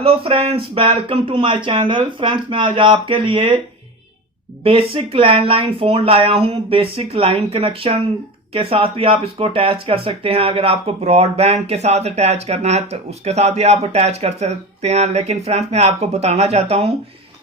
Hello friends, welcome to my channel. Friends, मैं आज आपके लिए बेसिक लैंडलाइन फोन लाया हूं। बेसिक लाइन कनेक्शन के साथ भी आप इसको अटैच कर सकते हैं। अगर आपको ब्रॉडबैंड के साथ अटैच करना है तो उसके साथ भी आप अटैच कर सकते हैं। लेकिन फ्रेंड्स, मैं आपको बताना चाहता हूं,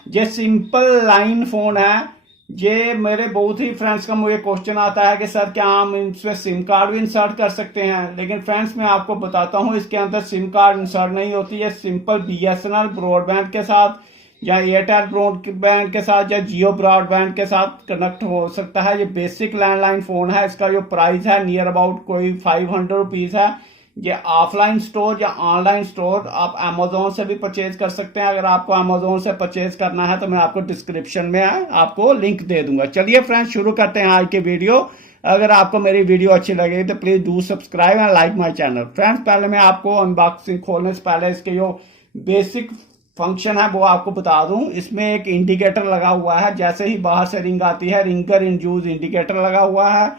ये सिंपल लाइन फोन है। ये मेरे बहुत ही फ्रेंड्स का मुझे क्वेश्चन आता है कि सर क्या हम इसमें सिम कार्ड भी इंसर्ट कर सकते हैं। लेकिन फ्रेंड्स, मैं आपको बताता हूं, इसके अंदर सिम कार्ड इंसर्ट नहीं होती है। सिंपल बीएसएनएल ब्रॉडबैंड के साथ या एयरटेल ब्रॉडबैंड के साथ या जियो ब्रॉडबैंड के साथ कनेक्ट हो सकता है। ये बेसिक लैंडलाइन फोन है। इसका जो प्राइस है नियर अबाउट कोई 500 रुपीज है। ये ऑफलाइन स्टोर या ऑनलाइन स्टोर आप अमेजोन से भी परचेज कर सकते हैं। अगर आपको अमेजोन से परचेज करना है तो मैं आपको डिस्क्रिप्शन में आपको लिंक दे दूंगा। चलिए फ्रेंड्स, शुरू करते हैं आज के वीडियो। अगर आपको मेरी वीडियो अच्छी लगे तो please do subscribe and like my channel. Friends, पहले मैं आपको अनबॉक्सिंग खोलने से पहले इसके जो बेसिक फंक्शन है वो आपको बता दूं। इसमें एक इंडिकेटर लगा हुआ है। जैसे ही बाहर से रिंग आती है, रिंगर इंड्यूस इंडिकेटर लगा हुआ है।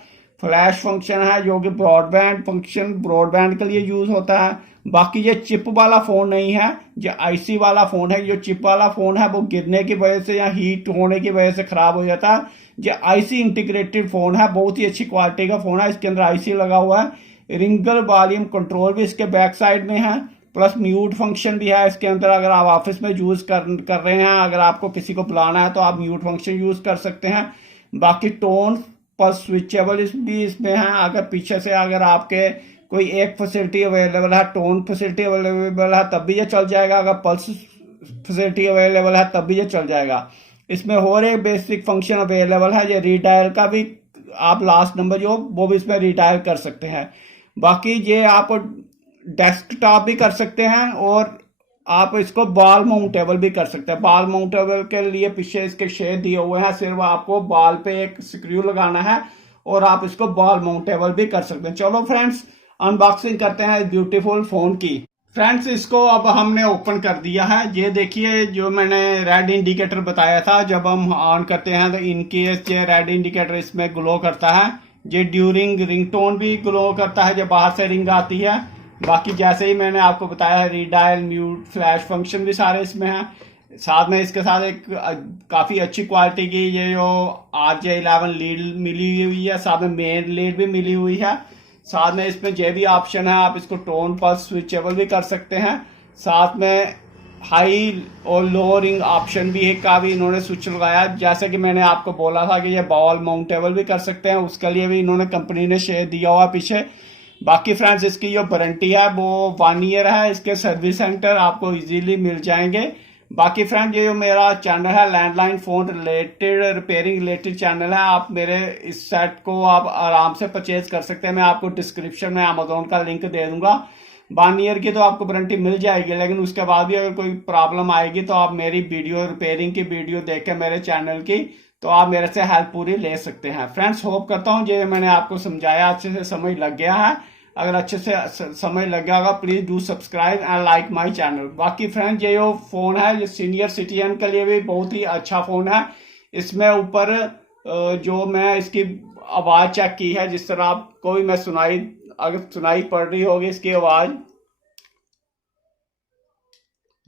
फ्लैश फंक्शन है जो कि ब्रॉडबैंड फंक्शन ब्रॉडबैंड के लिए यूज होता है। बाकी ये चिप वाला फोन नहीं है, ये आईसी वाला फोन है। जो चिप वाला फोन है वो गिरने की वजह से या हीट होने की वजह से खराब हो जाता है। ये आईसी इंटीग्रेटेड फोन है, बहुत ही अच्छी क्वालिटी का फोन है। इसके अंदर आईसी लगा हुआ है। रिंगर वॉल्यूम कंट्रोल भी इसके बैक साइड में है, प्लस म्यूट फंक्शन भी है इसके अंदर। अगर आप ऑफिस में यूज कर रहे हैं, अगर आपको किसी को बुलाना है तो आप म्यूट फंक्शन यूज कर सकते हैं। बाकी टोन पर स्विचेबल भी इसमें है। अगर पीछे से अगर आपके कोई एक फैसिलिटी अवेलेबल है, टोन फैसिलिटी अवेलेबल है, तब भी ये चल जाएगा। अगर पल्स फैसिलिटी अवेलेबल है तब भी ये चल जाएगा। इसमें और एक बेसिक फंक्शन अवेलेबल है, ये रीडायल का भी। आप लास्ट नंबर जो वो भी इसमें रीडायल कर सकते हैं। बाकी ये आप डेस्कटॉप भी कर सकते हैं और आप इसको बॉल माउंटेबल भी कर सकते हैं। बॉल माउंटेबल के लिए पीछे इसके शेड दिए हुए हैं। सिर्फ आपको बॉल पे एक स्क्रू लगाना है और आप इसको बॉल माउंटेबल भी कर सकते हैं। चलो फ्रेंड्स, अनबॉक्सिंग करते हैं इस ब्यूटीफुल फोन की। फ्रेंड्स, इसको अब हमने ओपन कर दिया है। ये देखिए, जो मैंने रेड इंडिकेटर बताया था, जब हम ऑन करते हैं तो इनकेस ये रेड इंडिकेटर इसमें ग्लो करता है। ये ड्यूरिंग रिंगटोन भी ग्लो करता है जब बाहर से रिंग आती है। बाकी जैसे ही मैंने आपको बताया है, रीडायल, म्यूट, फ्लैश फंक्शन भी सारे इसमें हैं। साथ में इसके साथ एक काफी अच्छी क्वालिटी की ये जो RJ11 लीड मिली हुई है। साथ में मेन लीड भी मिली हुई है। साथ में इसमें जो भी ऑप्शन है, आप इसको टोन पर स्विचेबल भी कर सकते हैं। साथ में हाई और लो रिंग ऑप्शन भी का भी इन्होंने स्विच लगाया। जैसे कि मैंने आपको बोला था कि ये बॉल माउंटेबल भी कर सकते हैं, उसके लिए भी इन्होंने कंपनी ने शेयर दिया हुआ पीछे। बाकी फ्रेंड्स, इसकी जो वारंटी है वो 1 ईयर है। इसके सर्विस सेंटर आपको इजीली मिल जाएंगे। बाकी फ्रेंड, ये जो मेरा चैनल है landline phone related repairing related channel है। आप मेरे इस सेट को आप आराम से परचेज कर सकते हैं। मैं आपको डिस्क्रिप्शन में अमेजोन का लिंक दे दूंगा। 1 ईयर की तो आपको वारंटी मिल जाएगी, लेकिन उसके बाद भी अगर कोई प्रॉब्लम आएगी तो आप मेरी वीडियो रिपेयरिंग की वीडियो देख के मेरे चैनल की, तो आप मेरे से हेल्प पूरी ले सकते हैं। फ्रेंड्स, होप करता हूं जो मैंने आपको समझाया अच्छे से समझ लग गया है। अगर अच्छे से समझ लग गया होगा, please do subscribe and like my channel. बाकी फ्रेंड्स, ये जो फोन है ये सीनियर सिटीजन के लिए भी बहुत ही अच्छा फोन है। इसमें ऊपर जो मैं इसकी आवाज चेक की है, जिस तरह आपको भी मैं अगर सुनाई पड़ रही होगी, इसकी आवाज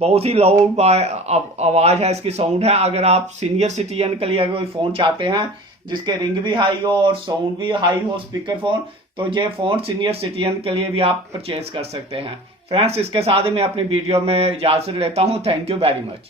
बहुत ही लाउड आवाज है, इसकी साउंड है। अगर आप सीनियर सिटीजन के लिए अगर कोई फोन चाहते हैं जिसके रिंग भी हाई हो और साउंड भी हाई हो, स्पीकर फोन, तो ये फोन सीनियर सिटीजन के लिए भी आप परचेज कर सकते हैं। फ्रेंड्स, इसके साथ ही मैं अपनी वीडियो में इजाजत लेता हूं। Thank you very much.